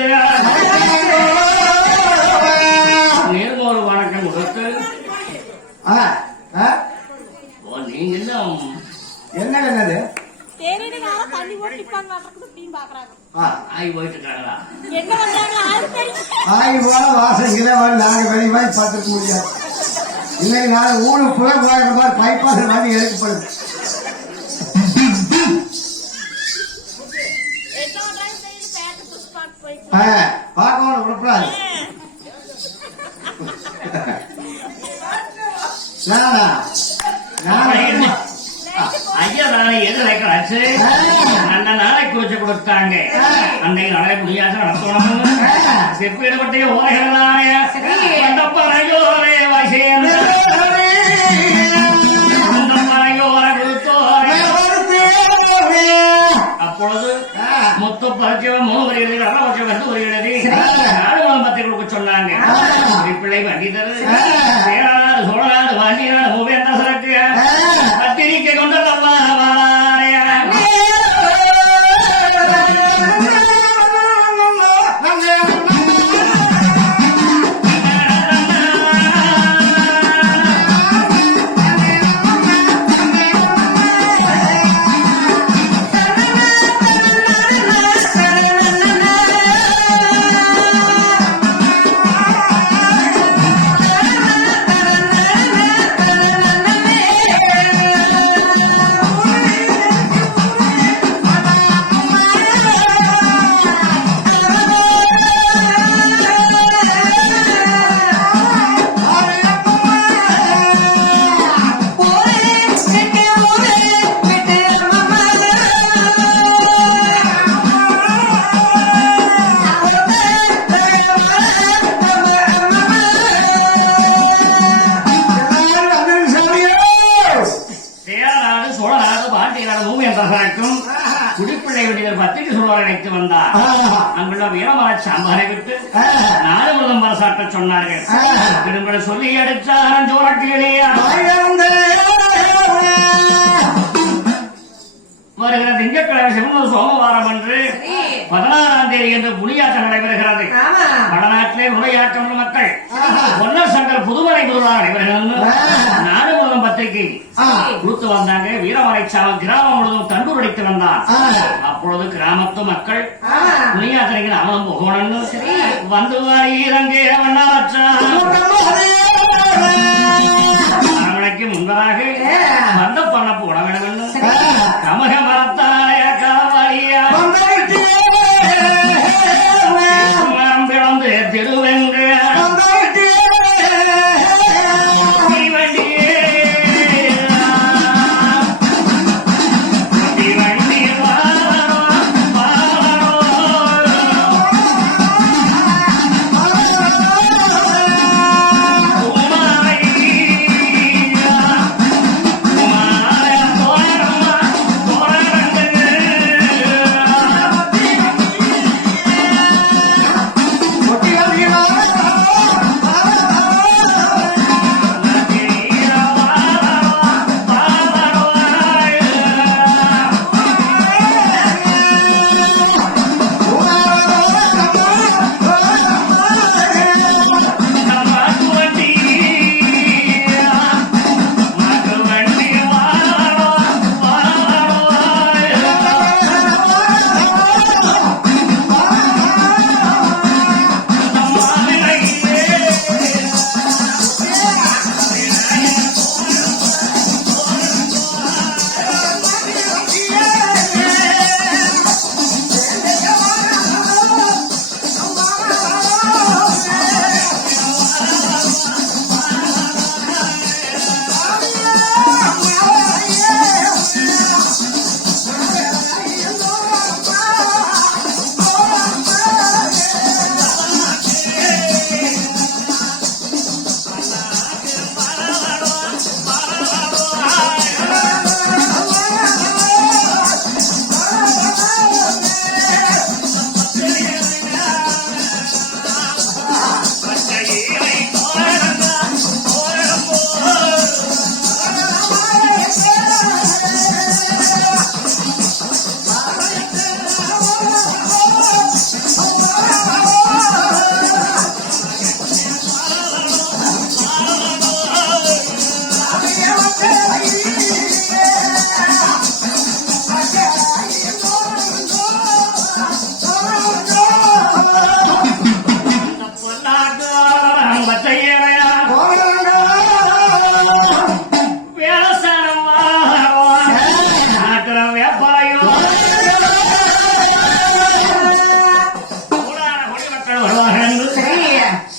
அழைத்து நேர்மோடு வணக்கம் கொடுத்து நீங்க என்ன என்னது தண்ணி போட்டு ஆய் போயிட்டு இருக்காங்களா? ஆய் போல வாசங்கில நாங்க வெளி மாதிரி பார்த்துக்க முடியாது. இன்னைக்கு நாள் ஊழு புற மாதிரி பைப்பாஸ் மாதிரி எடுக்கப்படுது. பார்க்கணும் உடப்படாது. ஐயா நாளை எது வைக்கிறாச்சு அந்த நாளை குறிச்சு கொடுத்தாங்க. அன்னைக்கு நாளை முடியாத நடத்தணும் செப்பிடப்பட்டே ஓரைகளாய அந்த பறையோரே வசேன அந்த பறையோரை கொடுத்தோரே. அப்பொழுது மொத்த பரிச்சயம் 3 வருகிறது, 2 வருஷம் வருகிறது. 4 பத்தி கொடுக்க சொன்னாங்க. பிள்ளை பண்டிதர் சேரநாடு சோழநாடு வாண்டியநாடு மூவேந்த சரக்கு பத்திரிக்கை கொண்ட குடிப்பிள்ளை வண்டிகள் பத்திரிகை சொல்வார் அழைத்து வந்தார். அங்குள்ள வீரமர சாம்பாரை விட்டு 4 முதல் மரசாட்ட சொன்னார்கள். திரும்ப சொல்லி அடிச்சாரன் ஜோரட்டிலேயா வருகிற திங்கட்கிழமை சிவந்த சோமவாரம் அன்று 16ஆம் தேதி என்று புனியாட்டம் நடைபெறுகிறது. வடநாட்டிலே நுழையாட்டம் உள்ள மக்கள் பொன்னர் சங்கர் புதுமலை திருவிழா நடைபெறுகிறது. 4 முதல் பத்திரிகை கொடுத்து வந்தாங்க. வீரமலை சாமன் கிராமம் முழுவதும் தண்டூர் அடித்து வந்தார். அப்பொழுது கிராமத்து மக்கள் புனியாத்திரைக்கு அவனும் போகணும்னு வந்து இறங்கே அரமனைக்கு முன்பதாக வந்த பண்ண போட வேண்டும் கமக மரத்தாய காவலியா மரம் பிளந்து திருவெங்க Bora!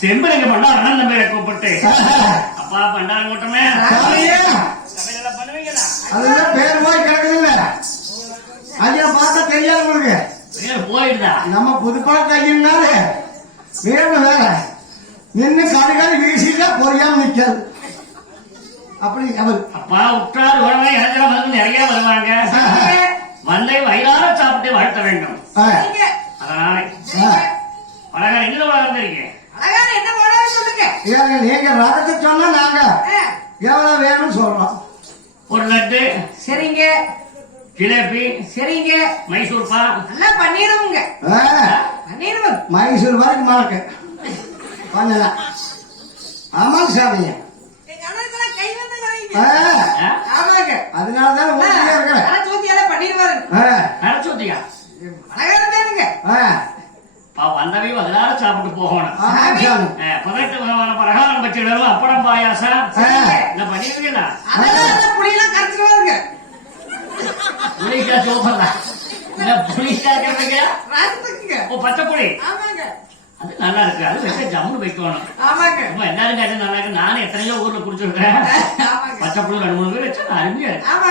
செம்பரங்க பண்டார அண்ணன் தம்பியை கூப்பிட்டு அப்பா பண்டார கூட்டமே பண்ணுவீங்களா? அதெல்லாம் பேர் போய் கிடக்குதுல்ல ஐயா பார்த்தா தெரியாது உங்களுக்கு. போயிடுதா நம்ம புதுப்பாட்டு ஐயன்னாரு வேணும் வேற நின்று கடுகாடு வீசிட்டா பொறியாம நிக்காது அப்படி அவர் அப்பா உற்றார் உறவை இளைஞர் வந்து நிறைய வருவாங்க. வந்தை வயிறார சாப்பிட்டு வாழ்த்த வேண்டும். அதனால பலகாரம் என்ன பலகாரம் தெரியுங்க? நீங்க ரகத்தை சொன்னா நாங்க எவ்வளவு வேணும்னு சொல்றோம். ஒரு லட்டு சரிங்க, ஜிலேபி சரிங்க, மைசூர் பா எல்லாம் பண்ணிடுவோங்க. பண்ணிடுவோம். மைசூர் வரைக்கும் மார்க்கு பண்ணலாம். ஆமாங்க சாமிங்க. கை வந்து ஆமாங்க அதனாலதான் பண்ணிடுவாரு. அரைச்சோத்தியா பலகாரம் வேணுங்க. வந்தவை வகலார சாப்பிட்டு போகணும். 18 விதமான பலகாரம் வச்சுடணும். அப்படம் பாயாசம் என்ன பண்ணிருக்கீங்களா? அதெல்லாம் புளியெல்லாம் கரைச்சிடுவாருங்க. புளிக்கா சோப்பா புளிக்கா ராசத்துக்குங்க. பச்சை புளி ஆமாங்க. அது நல்லா இருக்கு. அது வச்சு ஜம்முன்னு வைக்கணும். ஆமாங்க. எல்லாரும் கேட்டு நல்லா இருக்கு. நானும் எத்தனையோ ஊர்ல குடிச்சிருக்கேன். பச்சை புளி 2-3 பேர் வச்சா அருமையா இருக்கு. ஆமா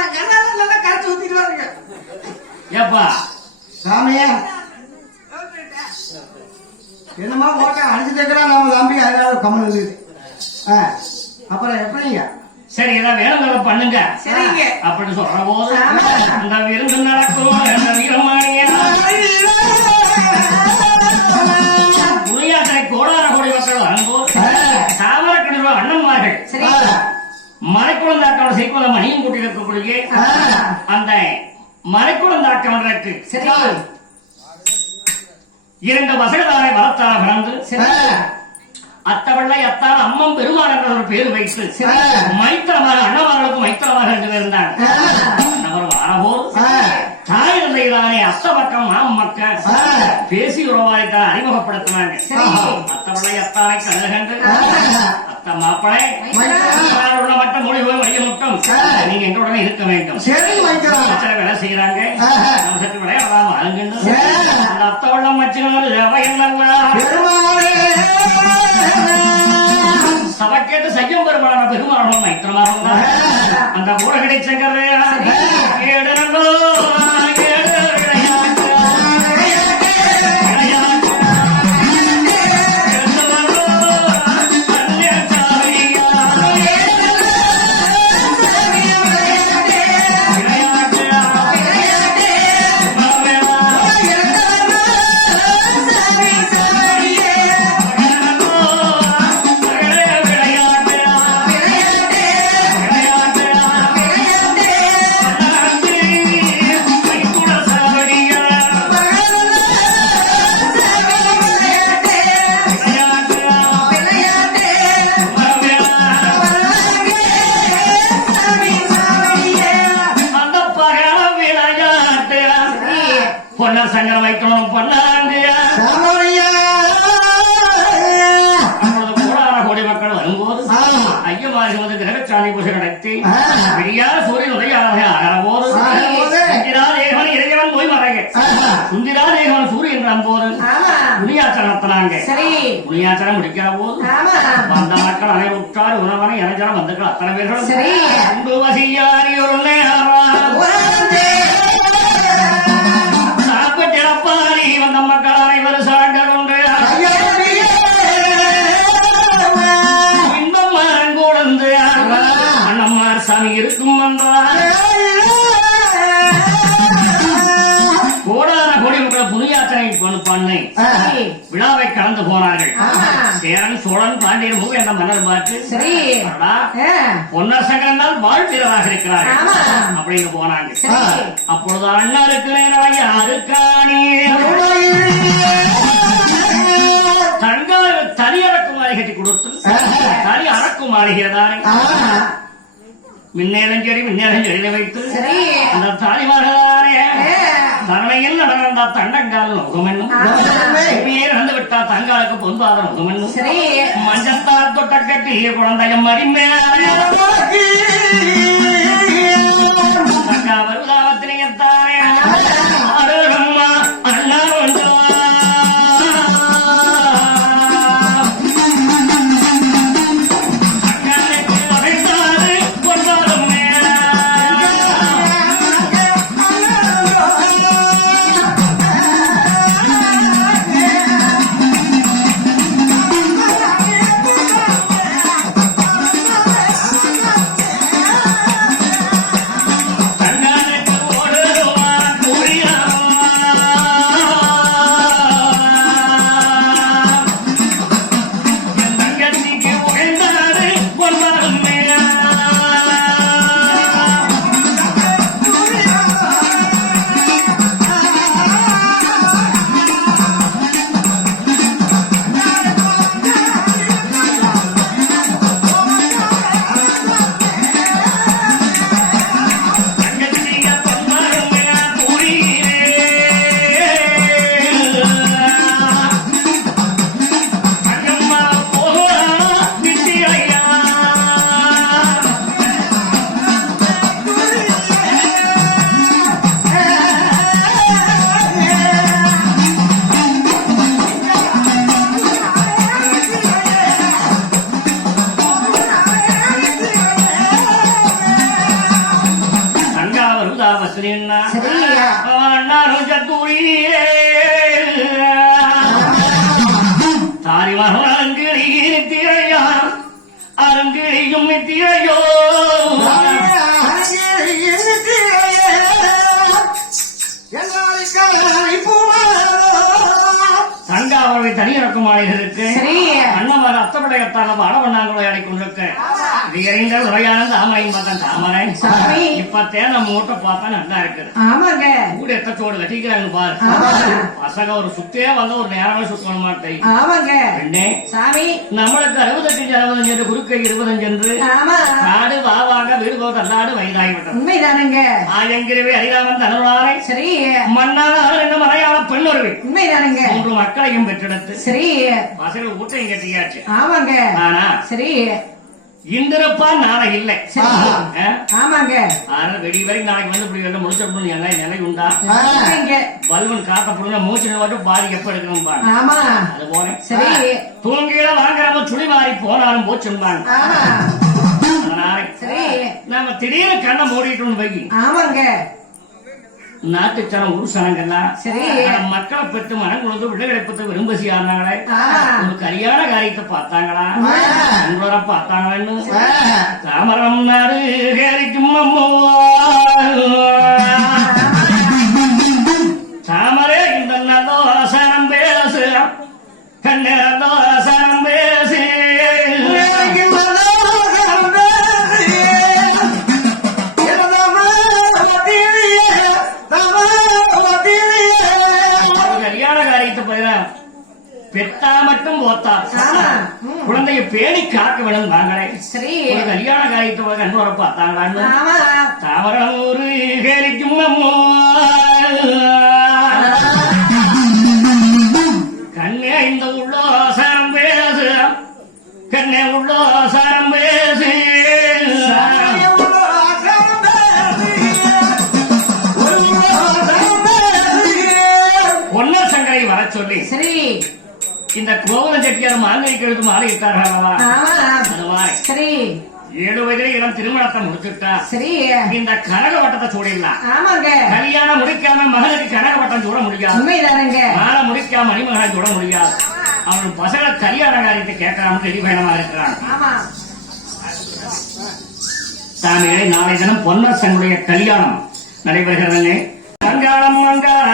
நல்லா கரைச்சி ஊத்திடுவாருங்க. ஏப்பா சாமியா என்னமா ஓட்ட அடிச்சுட்டு இருக்கிறா நம்ம தம்பி அதனால கமல் இருக்குது. அப்புறம் எப்படிங்க? சரி ஏதாவது வேணுங்கிறத பண்ணுங்க. சரிங்க அப்படின்னு சொல்ற போது அந்த விருந்து நடக்கும். அந்த வீரமானிய புளியாற்றை கோடார கோடி மக்கள் வரும்போது தாமரக்கிணறு அண்ணன்மார்கள் மலைக்குளந்தாட்டோட செய்வத மணியும் கூட்டி இருக்கக்கூடிய அந்த மலைக்குளந்தாட்டவர்களுக்கு இரண்டு வசகதாரை வளர்த்தார பிறந்து அத்தவள்ளை அத்தார் அம்மம் பெருமாள் என்ற ஒரு பேர் வைத்து மைத்திரமாக அண்ணமார்களுக்கு மைத்திரமாக 2 பேர் இருந்தாங்க. அண்ணவர் வாரபோது தாய் தந்தையிலானே அத்த பக்கம் மாம் மக்கள் பேசி உறவாய்த்தான் அறிமுகப்படுத்தினாங்க. அத்தவள்ளை அத்தானை கழுகண்டு அத்த மாப்பிளை உள்ள மட்டும் மொழி போய் வழிய மட்டும் நீங்க எங்களுடனே இருக்க வேண்டும். வேலை செய்யறாங்க. சற்று விளையாடலாம் அழுங்கின்ற அந்த அத்த வெள்ளம் வச்சுனாரு சபக்கேட்டு செய்யும் பெருமான பெருமாளும் மைத்திரமாக அந்த ஊர கிடைச்சங்கர் சங்கரம் வைக்கணும் பண்ணாங்க. கோடி மக்கள் வரும்போது ஐயமார்கள் வந்து கிரகச்சாலை பூஜை நடத்தி விடியாத சூரியன் உதயாதாக அகரபோது சுந்திராதேகன் இறைவன் போய் மறைங்க சுந்திராதேகன் சூரியன் நம்போது புனியாச்சரம் நடத்தினாங்க. புனியாச்சரம் முடிக்கிற போது வந்த மக்கள் அனைவரும் உற்றார் உணவனை இளைஞரம் வந்துக்கள் அத்தனை பேர்களும் வசியாரி ஒரு சாப்பிட்டிடப்பாரி வந்த மக்கள் அனைவரும் சாண்டர் ஒன்று இன்பம் மரங்கூடந்து அண்ணம்மார் சாமி இருக்கும் என்றார். கோடான கோடி மக்கள் புனியாத்திரை பண்ணை விழாவை கலந்து போனார்கள். சேரன் சோழன் பாண்டியன் மூவி என்ற மன்னர் பார்த்து பொன்னர் சங்கரனால் வாழ்வீரராக இருக்கிறார்கள் அப்படின்னு போனாங்க. அப்பொழுது அண்ணருக்கு யாருக்கானே தங்கள் தனி அறக்குமாரி கட்டி கொடுத்து தனி அறக்குமாறுகிறதானே மின்னேலஞ்செடி மின்னேலஞ்செடியில வைத்து அந்த தாலிமார்களானே தன்மையில் நடந்த தண்டங்கால் நோகமென்னும் நடந்து விட்டா தங்களுக்கு பொன்பாத நோகமென்னும் மஞ்சத்தார் தொட்ட கட்டிய குழந்தையம் மடிமேலே வருவதாவத்தினையத்தானே அண்ணா அவருடைய தனியிறக்கும் மாளிகைக்கு சரி. அண்ணமார் அத்தப்படையத்தால வாழவண்ணாங்குளை அடைக்கொண்டிருக்கு இது எறிந்த உரையானது ஆமையும் பார்த்தேன் தாமரை சாமி. இப்ப தேன மூட்டை பார்த்தா நல்லா இருக்குது ஆமாங்க. கூட எத்தச்சோடு கட்டிக்கிறாங்க பாரு பசங்க ஒரு சுத்தே வந்து ஒரு நேரமே சுத்தணும் மாட்டேன் ஆமாங்க. பெண்ணே சாமி. நம்மளுக்கு 65 என்று குறுக்கை 20 என்று ஆமா. நாடு வாவாக வீடு போக தள்ளாடு வயதாகிவிட்டது உண்மைதானுங்க. ஆயங்கிரவே அரிதாமன் தனவாரை சரி. மன்னான என்ன மலையாள பெண்ணொருவி உண்மைதானுங்க. 3 மக்களையும் பெற்றெடுத்து சரி. பசங்க ஊட்டையும் கட்டியாச்சு ஆமாங்க. ஆனா சரி. இந்திரப்பா நாளை இல்லை சரி. ஆமாங்க. அதனால வெடி வரை நாளைக்கு வந்து இப்படி வந்து முடிச்சிடணும் எல்லாம் நிலை உண்டா இல்லைங்க. பல்வன் காத்த புடுங்க மூச்சு மட்டும் பாதி எப்ப எடுக்கணும் பாருங்க ஆமா. அது போல சரி. தூங்கிட வாங்குறவங்க சுழி மாறி போனாலும் போச்சும்பாங்க ஆமா. அதனால சரி. நாம திடீர்னு கண்ணை மூடிட்டோம் வை ஆமாங்க. நாட்டுச்சனம் ஊர்சனங்கள்லாம் சரி. மக்களை பெற்று மனம் கொண்டு பிள்ளைகளை பெற்று விரும்பசி ஆனாங்களே ஆமா. ஒரு கல்யாண காரியத்தை பார்த்தாங்களா அன்பரை பார்த்தாங்களான்னு தாமரம் நாடு கேரிக்கும் தாமரே இந்த நல்லோ சனம் பேசு கண்ணே நல்லோ சனம் பேசு கல்யாண காரியத்தை பயிர பெத்தா மட்டும் போத்தா ஆமா. குழந்தைய பேணி காக்க வேணும் வாங்களே சரி. ஒரு கல்யாண காரியத்தை போய் கண்டு வர பார்த்தாங்களான்னு ஆமா. தாமரம் ஒரு கேரிக்கும் கண்ணே இந்த உள்ளோ சாரம் பேசு கண்ணே உள்ளோ சாரம் பேசு பொன்னர் சங்கரை வர சொல்லி சரி. இந்த கோவல செட்டியார் மாங்கனிக்கு எடுத்து மாலையிட்டார்களா ஆமா. அது மாதிரி சரி. 7 வயதிலே இளம் திருமணத்தை முடிச்சுட்டா சரி. இந்த கனக வட்டத்தை சூடிடலாம் ஆமாங்க. கல்யாணம் முடிக்காம மகனுக்கு கனக வட்டம் சூட முடியாது உண்மைதானுங்க. மாலை முடிக்காம மணிமகனை சூட முடியாது அவன் பசங்க கல்யாண காரியத்தை கேட்கறான்னு ரெடி பயணமா இருக்கிறான் ஆமா. சாமிகளை நாளை தினம் பொன்னர் சங்குடைய கல்யாணம் நடைபெறுகிறது மங்காளம் மங்காள